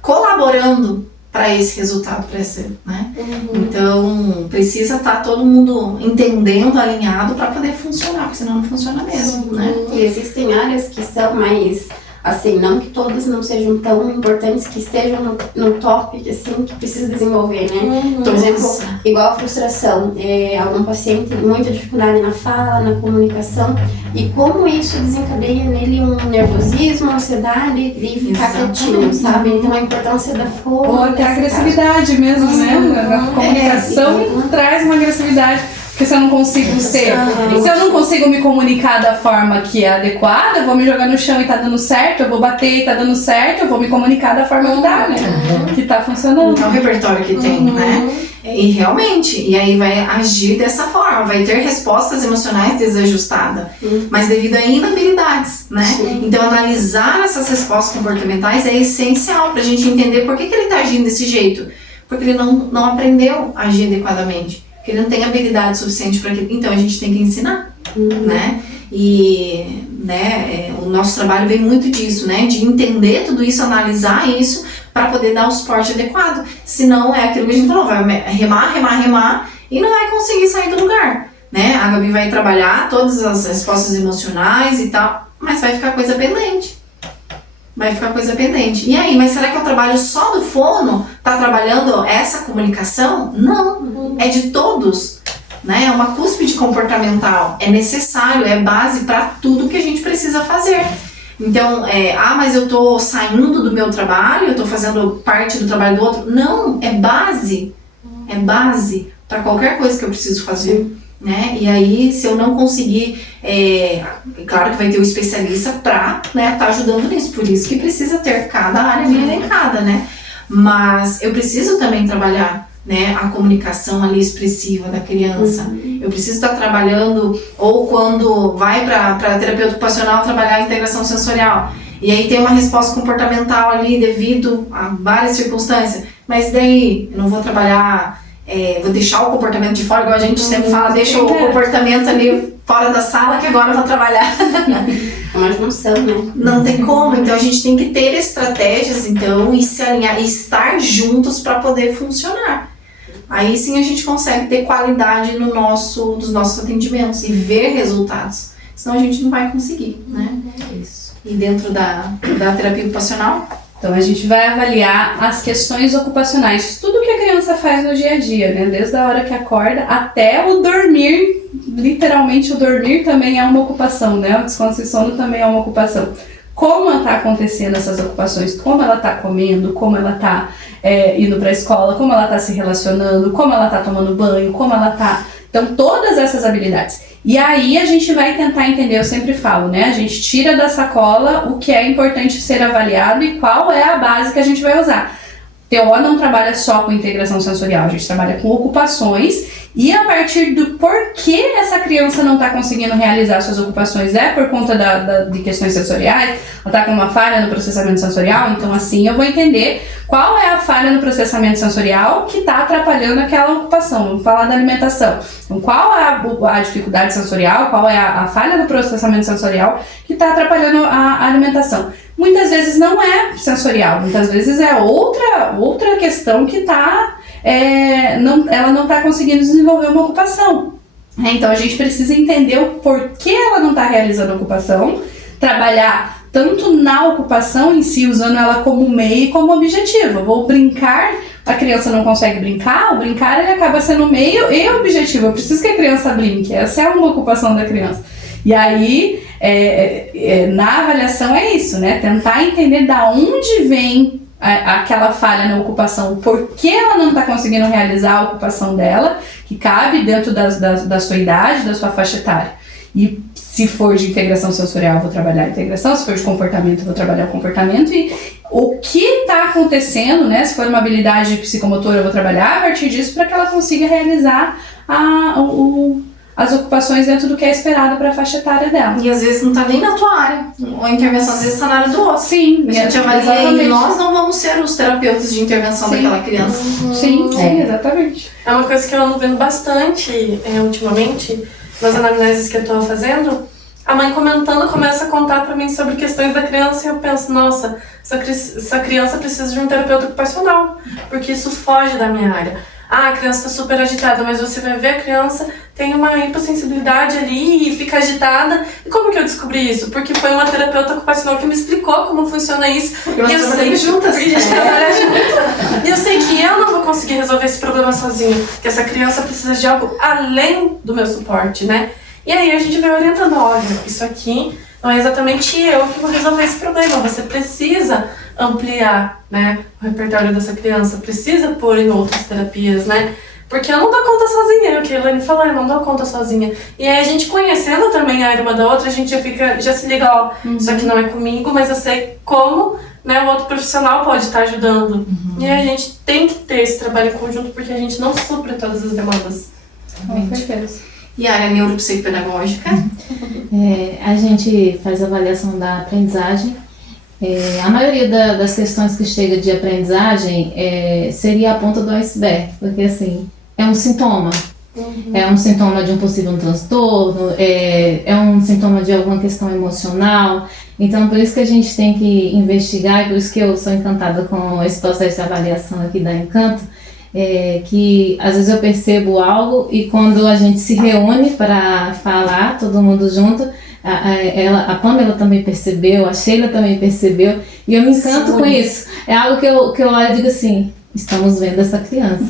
colaborando para esse resultado, para esse, né? Então, precisa estar todo mundo entendendo, alinhado para poder funcionar, porque senão não funciona mesmo, né? E existem áreas que são mais, assim, não que todas não sejam tão importantes, que estejam no top, assim, que precisa desenvolver, né? Por exemplo, igual a frustração, algum paciente tem muita dificuldade na fala, na comunicação, e como isso desencadeia nele um nervosismo, ansiedade e ficar quietinho, sabe? Então a importância da força. Ou até a agressividade mesmo, né? Na comunicação traz uma agressividade. Porque se eu não consigo se eu não consigo me comunicar da forma que é adequada, eu vou me jogar no chão e tá dando certo, eu vou bater e tá dando certo, eu vou me comunicar da forma que dá, né? Que tá funcionando. É o repertório que tem, né? E realmente, e aí vai agir dessa forma, vai ter respostas emocionais desajustadas, mas devido a inabilidades, né? Então analisar essas respostas comportamentais é essencial pra gente entender por que ele tá agindo desse jeito. Porque ele não aprendeu a agir adequadamente. Ele não tem habilidade suficiente para aquilo, então a gente tem que ensinar, né? E o nosso trabalho vem muito disso, né? De entender tudo isso, analisar isso para poder dar o suporte adequado. Senão é aquilo que a gente falou, vai remar e não vai conseguir sair do lugar, né? A Gabi vai trabalhar todas as respostas emocionais e tal, mas vai ficar coisa pendente. E aí, mas será que eu trabalho só do fono? Tá trabalhando essa comunicação? Não, é de todos, né? É uma cúspide comportamental, é necessário, é base para tudo que a gente precisa fazer. Então, mas eu tô saindo do meu trabalho, eu tô fazendo parte do trabalho do outro. Não, é base para qualquer coisa que eu preciso fazer. né? E aí, se eu não conseguir, claro que vai ter o especialista pra, né, tá ajudando nisso, por isso que precisa ter cada área bem elencada, né? Mas eu preciso também trabalhar, né, a comunicação ali expressiva da criança. Eu preciso estar trabalhando, ou quando vai para terapeuta ocupacional, trabalhar a integração sensorial. E aí tem uma resposta comportamental ali devido a várias circunstâncias. Mas daí, eu não vou trabalhar, vou deixar o comportamento de fora, igual a gente sempre fala, deixa o comportamento ali fora da sala que agora eu vou trabalhar. É uma junção, né? Não tem como, então a gente tem que ter estratégias, então, e se alinhar, e estar juntos para poder funcionar. Aí sim a gente consegue ter qualidade dos nossos atendimentos e ver resultados. Senão a gente não vai conseguir, né? Isso. E dentro da terapia ocupacional, Então a gente vai avaliar as questões ocupacionais, tudo que a criança faz no dia a dia, né? Desde a hora que acorda até o dormir, literalmente o dormir também é uma ocupação, né? O descanso e sono também é uma ocupação. Como está acontecendo essas ocupações, como ela está comendo, como ela está indo para a escola, como ela está se relacionando, como ela está tomando banho, como ela está... Então todas essas habilidades. E aí a gente vai tentar entender, eu sempre falo, né? A gente tira da sacola o que é importante ser avaliado e qual é a base que a gente vai usar. TO não trabalha só com integração sensorial, a gente trabalha com ocupações e a partir do porquê essa criança não está conseguindo realizar suas ocupações por conta de questões sensoriais, ela está com uma falha no processamento sensorial, então assim eu vou entender qual é a falha no processamento sensorial que está atrapalhando aquela ocupação. Vamos falar da alimentação. Então qual é a dificuldade sensorial, qual é a falha no processamento sensorial que está atrapalhando a alimentação. Muitas vezes não é sensorial, muitas vezes é outra questão que ela não está conseguindo desenvolver uma ocupação. Então a gente precisa entender o porquê ela não está realizando a ocupação, trabalhar tanto na ocupação em si, usando ela como meio e como objetivo. Vou brincar, a criança não consegue brincar, o brincar ele acaba sendo meio e objetivo. Eu preciso que a criança brinque, essa é uma ocupação da criança. E aí, na avaliação é isso, né? Tentar entender da onde vem aquela falha na ocupação, por que ela não está conseguindo realizar a ocupação dela, que cabe dentro da sua idade, da sua faixa etária. E se for de integração sensorial, eu vou trabalhar a integração, se for de comportamento, eu vou trabalhar o comportamento. E o que está acontecendo, né? Se for uma habilidade psicomotora, eu vou trabalhar a partir disso para que ela consiga realizar as ocupações dentro do que é esperado para a faixa etária dela. e às vezes não tá nem na tua área, ou a intervenção às vezes está na área do outro. Sim, A gente avalia e nós não vamos ser os terapeutas de intervenção daquela criança. Sim, exatamente. É uma coisa que eu ando vendo bastante ultimamente, nas anamneses que eu tô fazendo, a mãe comentando começa a contar pra mim sobre questões da criança e eu penso, nossa, essa criança precisa de um terapeuta ocupacional, porque isso foge da minha área. Ah, a criança tá super agitada, mas você vai ver a criança tem uma hipossensibilidade ali e fica agitada. E como que eu descobri isso? Porque foi uma terapeuta ocupacional que me explicou como funciona isso. Porque nós trabalhamos juntas. Porque a gente trabalha junto. E eu sei que eu não vou conseguir resolver esse problema sozinha, que essa criança precisa de algo além do meu suporte, né? E aí a gente vai orientando, olha, isso aqui não é exatamente eu que vou resolver esse problema, você precisa ampliar, né, o repertório dessa criança, precisa pôr em outras terapias, né? Porque eu não dou conta sozinha, é o que a Elaine falou, eu não dou conta sozinha. E aí a gente conhecendo também a área uma da outra, a gente já se liga, ó, isso aqui não é comigo, mas eu sei como, né, o outro profissional pode estar ajudando. E aí a gente tem que ter esse trabalho em conjunto, porque a gente não supre todas as demandas. Com certeza. E a área neuropsicopedagógica? A gente faz avaliação da aprendizagem. A maioria das questões que chega de aprendizagem seria a ponta do iceberg, porque assim, é um sintoma. É um sintoma de um possível transtorno, é um sintoma de alguma questão emocional. Então, por isso que a gente tem que investigar, e por isso que eu sou encantada com esse processo de avaliação aqui da Encanto, que às vezes eu percebo algo e quando a gente se reúne para falar, todo mundo junto, a Pamela também percebeu, a Sheila também percebeu, e eu me encanto com isso. É algo que eu olho e digo assim, estamos vendo essa criança.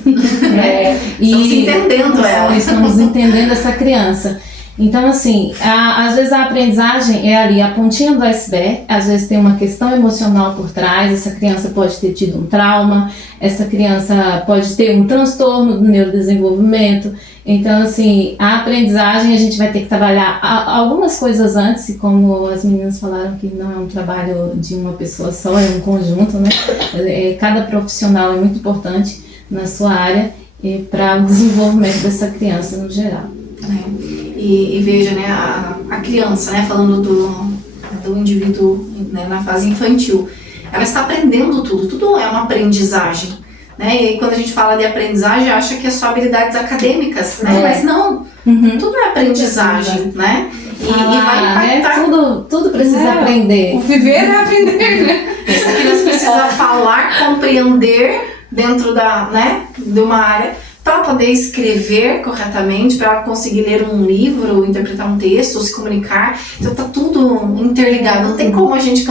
Estamos entendendo ela. Estamos entendendo essa criança. Então, assim, às vezes a aprendizagem é ali a pontinha do iceberg, às vezes tem uma questão emocional por trás, essa criança pode ter tido um trauma, essa criança pode ter um transtorno do neurodesenvolvimento. Então, assim, a aprendizagem a gente vai ter que trabalhar algumas coisas antes, e como as meninas falaram que não é um trabalho de uma pessoa só, é um conjunto, né? Cada profissional é muito importante na sua área para o desenvolvimento dessa criança no geral. E veja, né, a criança, né, falando do indivíduo, né, na fase infantil, ela está aprendendo tudo é uma aprendizagem, né, e aí quando a gente fala de aprendizagem, acha que é só habilidades acadêmicas, né, mas não, tudo é aprendizagem, né, e vai impactar. Tudo precisa aprender. O viver é aprender, né? Essa criança precisa falar, compreender dentro de uma área, para poder escrever corretamente, para conseguir ler um livro, interpretar um texto, ou se comunicar. Então tá tudo interligado. Não tem como a gente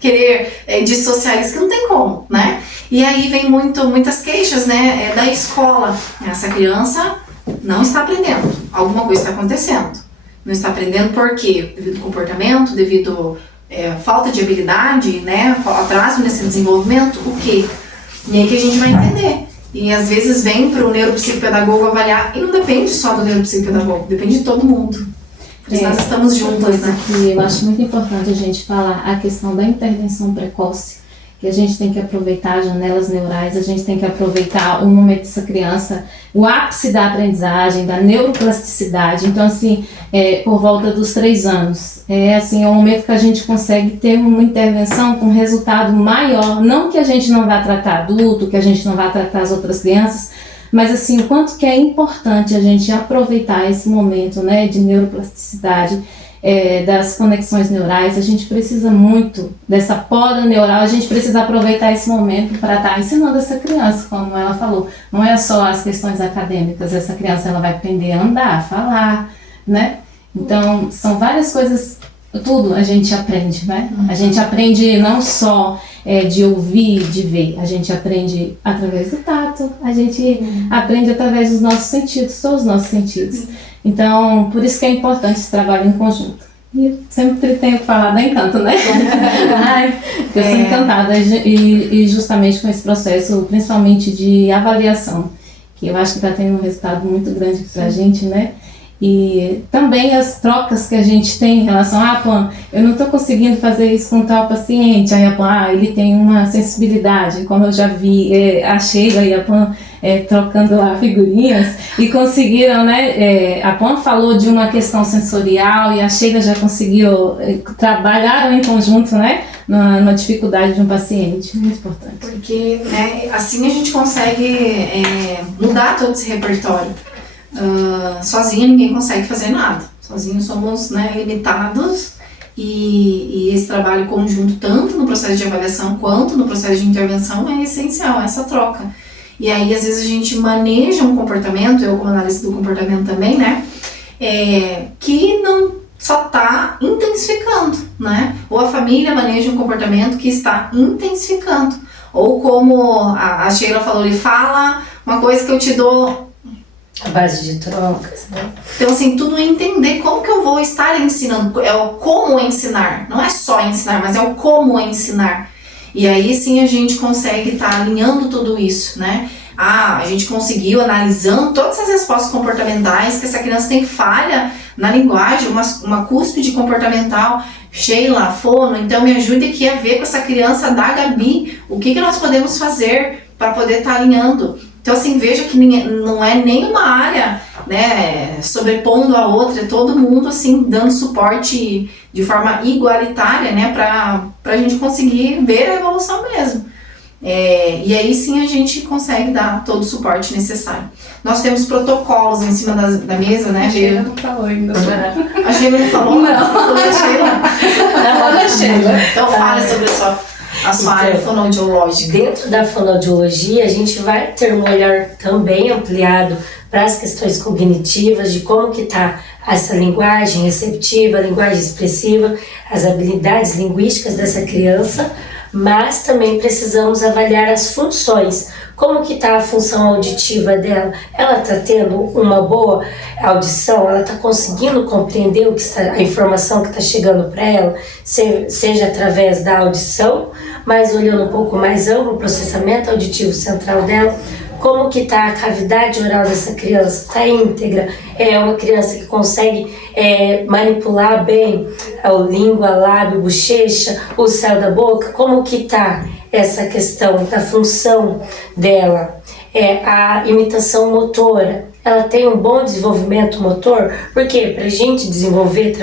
querer dissociar isso, que não tem como, né? E aí vem muitas queixas, né, da escola. Essa criança não está aprendendo. Alguma coisa está acontecendo. Não está aprendendo por quê? Devido ao comportamento, devido falta de habilidade, né? Atraso nesse desenvolvimento, o quê? E aí que a gente vai entender. E às vezes vem para o neuropsicopedagogo avaliar, e não depende só do neuropsicopedagogo, depende de todo mundo. Porque nós estamos juntas, né? Que eu acho muito importante a gente falar a questão da intervenção precoce, que a gente tem que aproveitar as janelas neurais, a gente tem que aproveitar o momento dessa criança, o ápice da aprendizagem, da neuroplasticidade. Então, assim, por volta dos 3 anos, é um momento que a gente consegue ter uma intervenção com resultado maior. Não que a gente não vá tratar adulto, que a gente não vá tratar as outras crianças, mas assim, o quanto que é importante a gente aproveitar esse momento, né, de neuroplasticidade, das conexões neurais. A gente precisa muito dessa poda neural, a gente precisa aproveitar esse momento para estar ensinando essa criança, como ela falou. Não é só as questões acadêmicas, essa criança ela vai aprender a andar, a falar, né? Então, são várias coisas, tudo a gente aprende, né? A gente aprende não só de ouvir, de ver, a gente aprende através do tato, a gente aprende através dos nossos sentidos, todos os nossos sentidos. Então, por isso que é importante esse trabalho em conjunto. E sempre tenho que falar da Encanto, né? Eu sou encantada e justamente com esse processo, principalmente de avaliação, que eu acho que está tendo um resultado muito grande para a gente, né? E também as trocas que a gente tem em relação Pan, eu não estou conseguindo fazer isso com tal paciente, aí a Pan, ele tem uma sensibilidade, como eu já vi, a Sheila e a Pan trocando lá figurinhas e conseguiram, né, a Pan falou de uma questão sensorial e a Sheila já conseguiu, trabalharam em conjunto, né, na dificuldade de um paciente, muito importante. Porque, né, assim a gente consegue mudar todo esse repertório. Sozinho ninguém consegue fazer nada, sozinho somos, né, limitados, e esse trabalho conjunto, tanto no processo de avaliação quanto no processo de intervenção, é essencial, essa troca. E aí às vezes a gente maneja um comportamento, eu como analista do comportamento também, né, que não só está intensificando, né, ou a família maneja um comportamento que está intensificando, ou como a Sheila falou, ele fala uma coisa que eu te dou a base de trocas, né? Então, assim, tudo entender como que eu vou estar ensinando, é o como ensinar, não é só ensinar, mas é o como ensinar. E aí sim a gente consegue estar alinhando tudo isso, né? A gente conseguiu, analisando todas as respostas comportamentais, que essa criança tem falha na linguagem, uma cúspide comportamental. Sheila, fono, então me ajude aqui a ver com essa criança da Gabi, o que nós podemos fazer para poder estar alinhando. Então, assim, veja que não é nenhuma área, né, sobrepondo a outra, é todo mundo, assim, dando suporte de forma igualitária, né, para a gente conseguir ver a evolução mesmo. E aí sim a gente consegue dar todo o suporte necessário. Nós temos protocolos em cima da mesa, né, Sheila? Não falou ainda. A Sheila não falou? Não. Falou da Sheila? Falou da Sheila. Então fale sobre a sua área fonoaudiológica. Dentro da fonoaudiologia, a gente vai ter um olhar também ampliado para as questões cognitivas, de como que está essa linguagem receptiva, a linguagem expressiva, as habilidades linguísticas dessa criança, mas também precisamos avaliar as funções, Como que está a função auditiva dela? Ela está tendo uma boa audição? Ela está conseguindo compreender a informação que está chegando para ela, seja através da audição, mas olhando um pouco mais amplo o processamento auditivo central dela? Como que está a cavidade oral dessa criança? Está íntegra? É uma criança que consegue manipular bem a língua, lábio, bochecha, o céu da boca? Como que está essa questão da função dela? A imitação motora. Ela tem um bom desenvolvimento motor? Porque para a gente desenvolver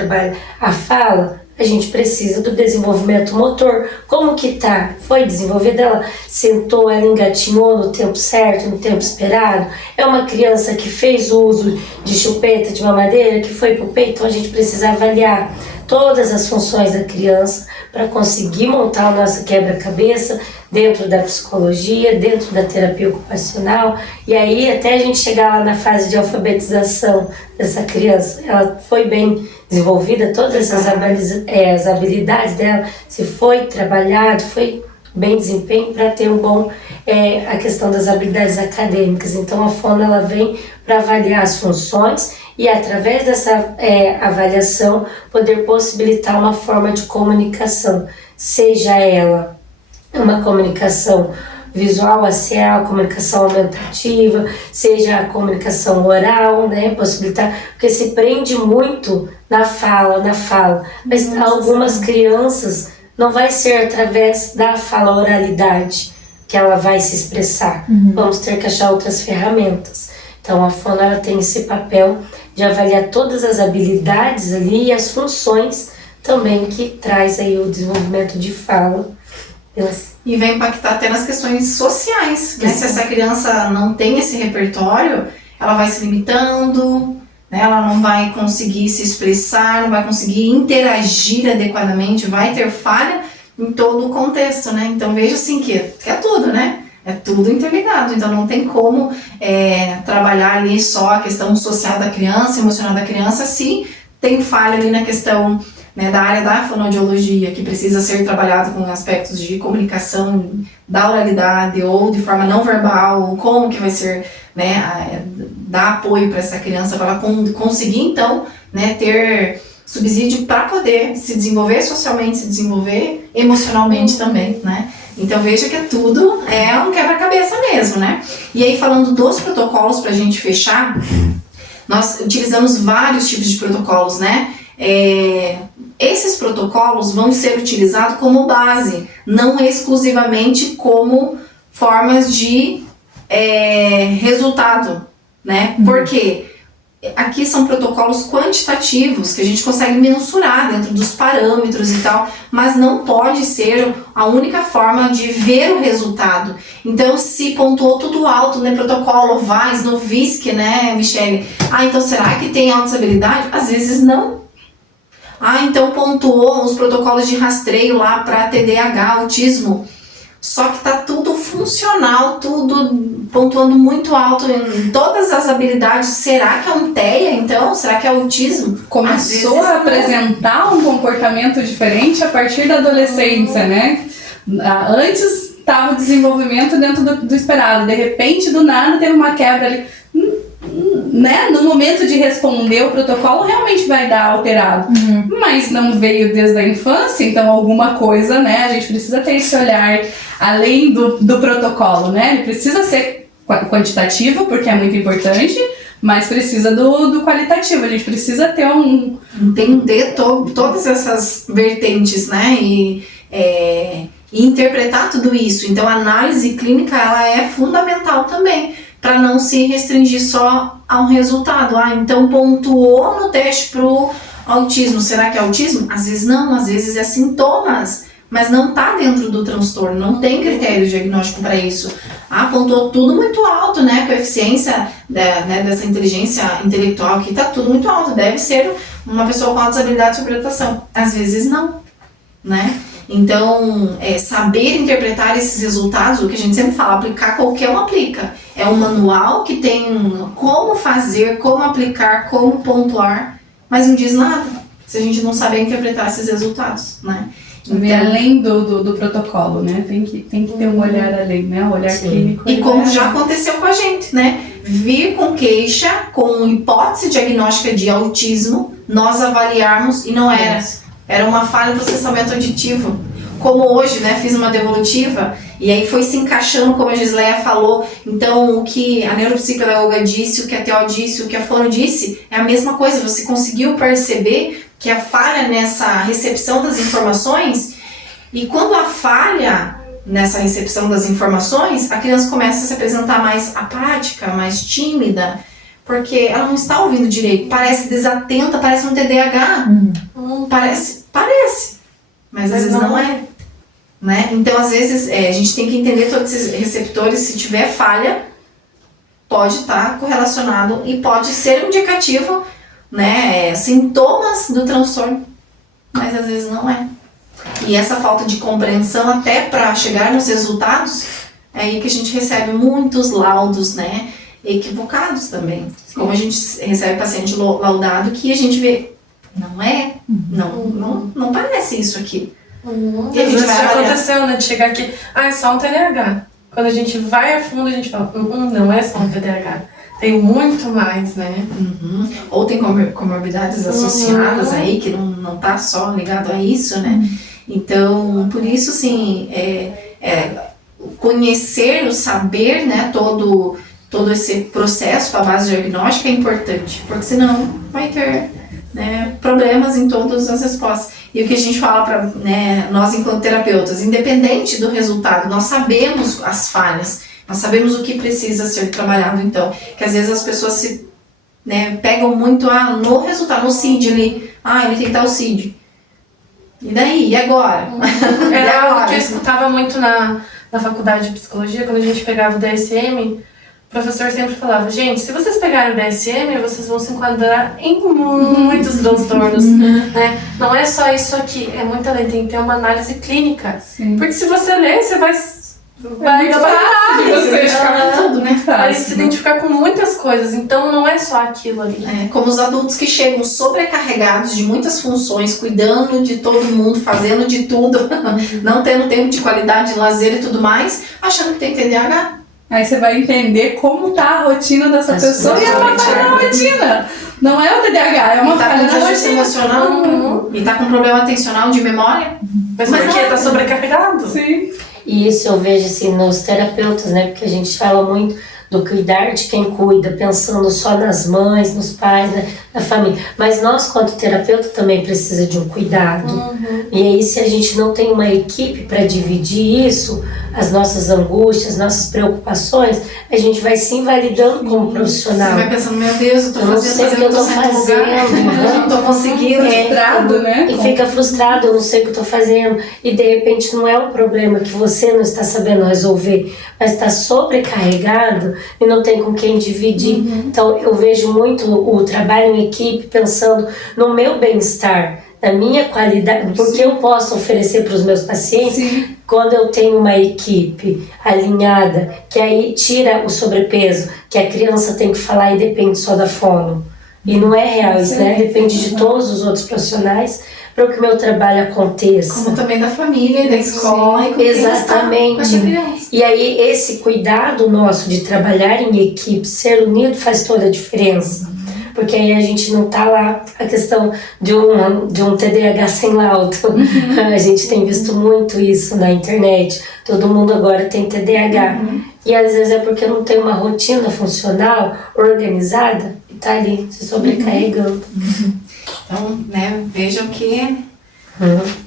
a fala, a gente precisa do desenvolvimento motor. Como que tá? Foi desenvolvida? Ela sentou, ela engatinhou no tempo certo, no tempo esperado? É uma criança que fez uso de chupeta, de mamadeira, que foi pro peito? Então a gente precisa avaliar todas as funções da criança para conseguir montar o nosso quebra-cabeça dentro da psicologia, dentro da terapia ocupacional, e aí até a gente chegar lá na fase de alfabetização dessa criança, ela foi bem desenvolvida, todas as habilidades dela, se foi trabalhado, foi bem desempenho para ter um bom, a questão das habilidades acadêmicas. Então a fono ela vem para avaliar as funções e através dessa avaliação poder possibilitar uma forma de comunicação, seja ela uma comunicação visual, a comunicação aumentativa, seja a comunicação oral, né, possibilitar, porque se prende muito na fala, mas algumas crianças não vai ser através da fala, oralidade, que ela vai se expressar. Vamos ter que achar outras ferramentas. Então a fono ela tem esse papel de avaliar todas as habilidades ali e as funções também que traz aí o desenvolvimento de fala. E vai impactar até nas questões sociais, né? Se essa criança não tem esse repertório, ela vai se limitando, né? Ela não vai conseguir se expressar, não vai conseguir interagir adequadamente, vai ter falha em todo o contexto, né? Então veja assim que é tudo, né? É tudo interligado, então não tem como trabalhar ali só a questão social da criança, emocional da criança, se tem falha ali na questão, né, da área da fonoaudiologia, que precisa ser trabalhado com aspectos de comunicação, da oralidade ou de forma não verbal, como que vai ser, né, dar apoio para essa criança, para ela conseguir então, né, ter subsídio para poder se desenvolver socialmente, se desenvolver emocionalmente também, né. Então veja que tudo é um quebra-cabeça mesmo, né. E aí falando dos protocolos para a gente fechar, nós utilizamos vários tipos de protocolos, né. Esses protocolos vão ser utilizados como base, não exclusivamente como formas de resultado, né? Porque aqui são protocolos quantitativos que a gente consegue mensurar dentro dos parâmetros e tal, mas não pode ser a única forma de ver o resultado. Então, se pontuou tudo alto no protocolo VAIS, no VISC, né, Michele? Então será que tem autodesabilidade? Às vezes não. Então pontuou os protocolos de rastreio lá para TDAH, autismo, só que tá tudo funcional, tudo pontuando muito alto em todas as habilidades. Será que é um TEA então? Será que é autismo? Começou a apresentar um comportamento diferente a partir da adolescência, né? Antes estava o desenvolvimento dentro do esperado, de repente, do nada, teve uma quebra ali. Né? No momento de responder, o protocolo realmente vai dar alterado, mas não veio desde a infância, então alguma coisa, né? A gente precisa ter esse olhar além do protocolo, né? Ele precisa ser quantitativo, porque é muito importante, mas precisa do qualitativo. A gente precisa ter entender todas essas vertentes, né? E interpretar tudo isso. Então a análise clínica ela é fundamental também, para não se restringir só a um resultado. Então pontuou no teste pro autismo, será que é autismo? Às vezes não, às vezes é sintomas, mas não está dentro do transtorno, não tem critério diagnóstico para isso. Pontuou tudo muito alto, né, coeficiência dessa inteligência intelectual aqui está tudo muito alto, deve ser uma pessoa com altas habilidades de interpretação. Às vezes não, né? Então, saber interpretar esses resultados, o que a gente sempre fala, aplicar qualquer um aplica. É um manual que tem como fazer, como aplicar, como pontuar, mas não diz nada se a gente não saber interpretar esses resultados, né? Ver além do protocolo, né? Tem que ter um olhar além, né? Um olhar Sim. clínico. E como já aconteceu com a gente, né? Vir com queixa, com hipótese diagnóstica de autismo, nós avaliarmos e não era. Era uma falha do processamento auditivo. Como hoje, né? Fiz uma devolutiva e aí foi se encaixando, como a Gisleia falou. Então, o que a neuropsicopedagoga disse, o que a Theo disse, o que a Fono disse, é a mesma coisa. Você conseguiu perceber que a falha nessa recepção das informações, e quando a falha nessa recepção das informações, a criança começa a se apresentar mais apática, mais tímida, porque ela não está ouvindo direito, parece desatenta, parece um TDAH, parece, mas às vezes não é, né? Então às vezes a gente tem que entender todos esses receptores. Se tiver falha, pode estar correlacionado e pode ser um indicativo, né, sintomas do transtorno, mas às vezes não é. E essa falta de compreensão até para chegar nos resultados, é aí que a gente recebe muitos laudos, né, equivocados também. Sim. Como a gente recebe paciente laudado que a gente vê, não é, não parece isso aqui. E às vezes já aconteceu, né, de chegar aqui, é só um TDAH. Quando a gente vai a fundo, a gente fala, não é só um TDAH. Tem muito mais, né? Ou tem comorbidades associadas aí, que não tá só ligado a isso, né? Então, por isso, assim, conhecer, o saber, né, todo esse processo para a base diagnóstica é importante, porque senão vai ter, né, problemas em todas as respostas. E o que a gente fala para, né, nós enquanto terapeutas, independente do resultado, nós sabemos as falhas, nós sabemos o que precisa ser trabalhado. Então, que às vezes as pessoas se, né, pegam muito no resultado, no CID ali, ele tem que dar o CID. E daí? E agora? Era algo que eu escutava muito na faculdade de psicologia, quando a gente pegava o DSM, o professor sempre falava, gente, se vocês pegarem o DSM, vocês vão se enquadrar em muitos transtornos, né? Não é só isso aqui, é muito além, tem que ter uma análise clínica. Sim. Porque se você ler, você vai tudo, né? Vai se identificar com muitas coisas, então não é só aquilo ali. Como os adultos que chegam sobrecarregados de muitas funções, cuidando de todo mundo, fazendo de tudo, não tendo tempo de qualidade, de lazer e tudo mais, achando que tem TDAH. Aí você vai entender como tá a rotina dessa pessoa e é uma falha na rotina. Não é o TDAH, é uma falha na rotina. Tá com emocional e tá com problema atencional de memória. Mas porque tá sobrecarregado. Sim. E isso eu vejo assim nos terapeutas, né? Porque a gente fala muito do cuidar de quem cuida, pensando só nas mães, nos pais, né, na família. Mas nós, quanto terapeuta, também precisa de um cuidado. E aí, se a gente não tem uma equipe para dividir isso, as nossas angústias, nossas preocupações, a gente vai se invalidando como profissional. Você vai pensando, meu Deus, eu tô fazendo, eu tô fazendo, não tô conseguindo. Frustrado, né? E fica frustrado, eu não sei o que eu tô fazendo. E de repente não é um problema que você não está sabendo resolver, mas está sobrecarregado e não tem com quem dividir. Então eu vejo muito o trabalho em equipe pensando no meu bem-estar, na minha qualidade, porque eu posso oferecer para os meus pacientes. Sim. Quando eu tenho uma equipe alinhada, que aí tira o sobrepeso, que a criança tem que falar e depende só da fono. E não é real isso, né? Depende de todos os outros profissionais para que o meu trabalho aconteça. Como também da família, da escola. E exatamente. E aí esse cuidado nosso de trabalhar em equipe, ser unido, faz toda a diferença. Porque aí a gente não tá lá a questão de um TDAH sem laudo. A gente tem visto muito isso na internet. Todo mundo agora tem TDAH. E às vezes é porque não tem uma rotina funcional, organizada, e tá ali se sobrecarregando. Então, né, vejam que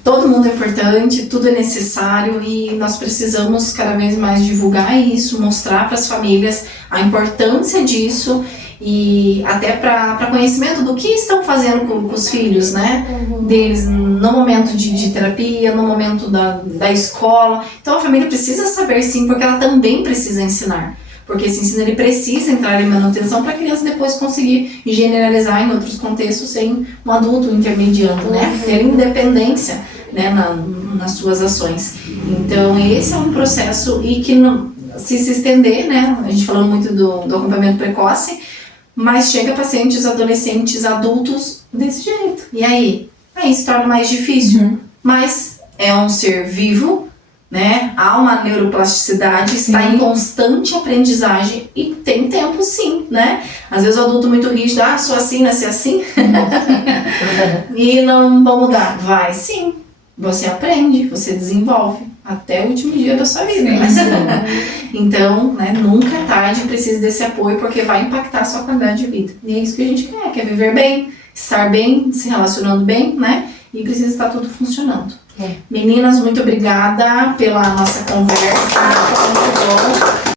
todo mundo é importante, tudo é necessário e nós precisamos cada vez mais divulgar isso, mostrar para as famílias a importância disso. E até para conhecimento do que estão fazendo com os filhos, né? Deles no momento de terapia, no momento da escola. Então a família precisa saber sim, porque ela também precisa ensinar. Porque esse ensino ele precisa entrar em manutenção para a criança depois conseguir generalizar em outros contextos sem um adulto intermediando, né? Ter independência, né, nas suas ações. Então esse é um processo e que não, se estender, né? A gente falando muito do acompanhamento precoce, mas chega pacientes, adolescentes, adultos desse jeito. E aí? Aí se torna mais difícil. Mas é um ser vivo, né? Há uma neuroplasticidade, está em constante aprendizagem e tem tempo sim, né? Às vezes o adulto muito rígido, sou assim, nasci assim, e não vou mudar. Vai sim, você aprende, você desenvolve até o último dia da sua vida. Então, né, nunca é tarde, precisa desse apoio porque vai impactar a sua qualidade de vida. E é isso que a gente quer viver bem, estar bem, se relacionando bem, né? E precisa estar tudo funcionando. Meninas, muito obrigada pela nossa conversa, foi muito bom.